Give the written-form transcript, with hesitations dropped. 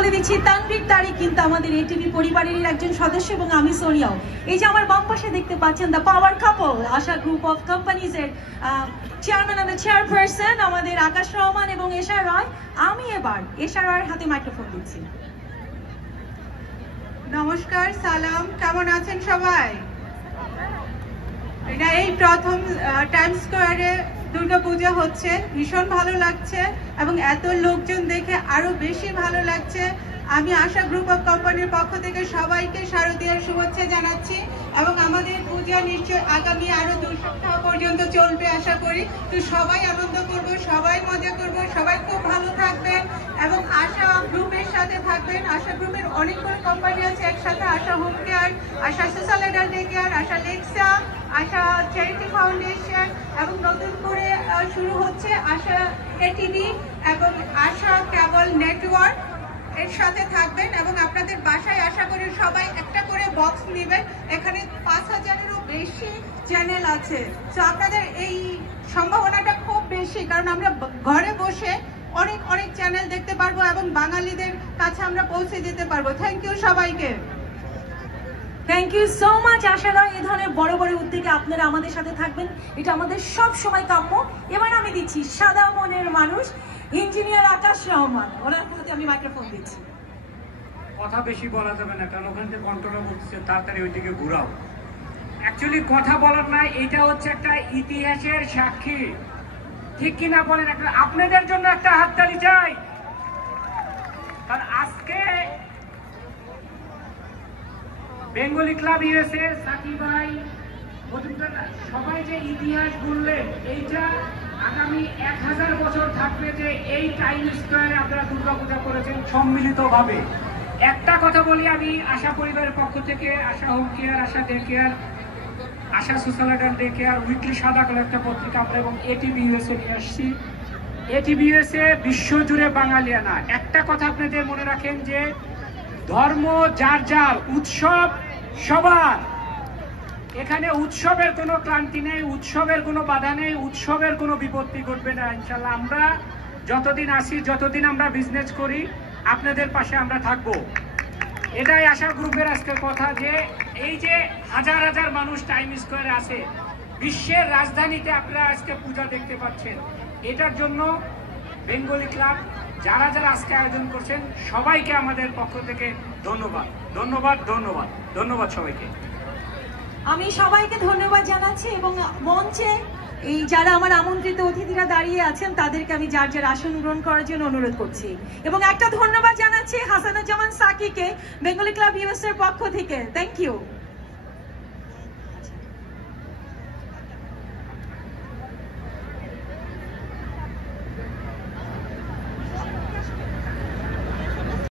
বলে দিচ্ছি তানভীর তারিক কিন্তু আমাদের এটিভি পরিবারের একজন সদস্য এবং আমি সোনিয়াও। এই যে আমার বাম পাশে দেখতে পাচ্ছেন the power couple Asha group of companies এর চেয়ারম্যান এবং চেয়ারপারসন আমাদের আকাশ রহমান এবং এশা রয়। আমি এবার এশা রয়ের হাতে মাইক্রোফোন দিচ্ছি। নমস্কার, সালাম, কেমন আছেন সবাই? এটা এই প্রথম টাইম স্কোয়ারে দুর্গাপূজা হচ্ছে, ভীষণ ভালো লাগছে এবং এত লোকজন দেখে আরো বেশি ভালো লাগছে। আমি আশা গ্রুপ অফ কোম্পানির পক্ষ থেকে সবাইকে শারদীয়ার শুভেচ্ছা জানাচ্ছি এবং আমাদের পূজা নিশ্চয় আগামী আরো 2 সপ্তাহ পর্যন্ত চলবে আশা করি। তো সবাই আনন্দ করব, সবাই মজা করব, সবাই খুব ভালো থাকবেন এবং আশা গ্রুপের সাথে থাকবেন। আশা গ্রুপের অনেকগুলো কোম্পানি আছে একসাথে, আশা home care, Asha social adult day care, আশা লেক্সা, আশা চ্যারিটি ফাউন্ডেশন এবং নতুন করে শুরু হচ্ছে আশা এটিভি এবং আশা কেবল নেটওয়ার্ক। এর সাথে থাকবেন এবং আপনাদের বাসায় আশা করি সবাই একটা করে বক্স নেবেন। এখানে 5000-এরও বেশি চ্যানেল আছে, তো আপনাদের এই সম্ভাবনাটা খুব বেশি, কারণ আমরা ঘরে বসে অনেক অনেক চ্যানেল দেখতে পারবো এবং বাঙালিদের কাছে আমরা পৌঁছে দিতে পারবো। থ্যাংক ইউ সবাইকে। থ্যাংক ইউ সো মাচ আশা রয়। এই ধরনের বড় বড় উদ্যোগে আপনারা আমাদের সাথে থাকবেন, এটা আমাদের সব সময় কাম্য। এবার আমি দিচ্ছি সাদা মনের মানুষ ইঞ্জিনিয়ার আকাশ রহমান, ওনার হাতে আমি মাইক্রোফোন দিচ্ছি। কথা বেশি বলা যাবে না, কারণ ওখান থেকে কন্ট্রোল করতেছে, তাড়াতাড়ি ওইদিকে ঘুরাও। অ্যাকচুয়ালি কথা বলার না, এটা হচ্ছে একটা ইতিহাসের সাক্ষী, ঠিক কিনা বলেন? আপনাদের জন্য একটা হাততালি চাই, কারণ আজকে বেঙ্গলি ক্লাব ইউএসএ, সাকিব ভাই, সবাই যে ইতিহাস বললেন, এইটা আগামী 1000 বছর থাকবে যে এই টাইম স্কোয়ারে আপনারা দুর্গাপূজা করেছেন সম্মিলিতভাবে। একটা কথা বলি আমি আশা পরিবারের পক্ষ থেকে, Asha home care, Asha day care, Asha social adult day care, weekly সাদা কালো একটা পত্রিকা আমরা এবং এটিভি ইউএসএ নিয়ে আসছি। এটিভি ইউএসএ বিশ্বজুড়ে বাঙালিয়ানা। একটা কথা আপনাদের মনে রাখেন যে ধর্ম যার যার, উৎসব সবার। এখানে উৎসবের কোনো ক্লান্তি নেই, উৎসবের কোনো বাধা নেই, উৎসবের কোনো বিপত্তি ঘটবে না ইনশাল্লাহ। আমরা যতদিন আসি, যতদিন আমরা বিজনেস করি, আপনাদের পাশে আমরা থাকবো। এটাই আশা গ্রুপের আজকের কথা, যে এই যে হাজার হাজার মানুষ টাইম স্কোয়ারে আছে, বিশ্বের রাজধানীতে আপনারা আজকে পূজা দেখতে পাচ্ছেন। এটার জন্য বেঙ্গলি ক্লাব যারা যারা আজকে আয়োজন করছেন সবাইকে আমাদের পক্ষ থেকে ধন্যবাদ, ধন্যবাদ, ধন্যবাদ, ধন্যবাদ সবাইকে। আমি সবাইকে ধন্যবাদ জানাচ্ছি এবং মঞ্চে এই যারা আমার আমন্ত্রিত অতিথিরা দাঁড়িয়ে আছেন তাদেরকে আমি যার যার আসন গ্রহণ করার জন্য অনুরোধ করছি এবং একটা ধন্যবাদ জানাচ্ছি হাসানুজ্জামান সাকিকে বেঙ্গলি ক্লাব ইউএস এর পক্ষ থেকে। Thank you.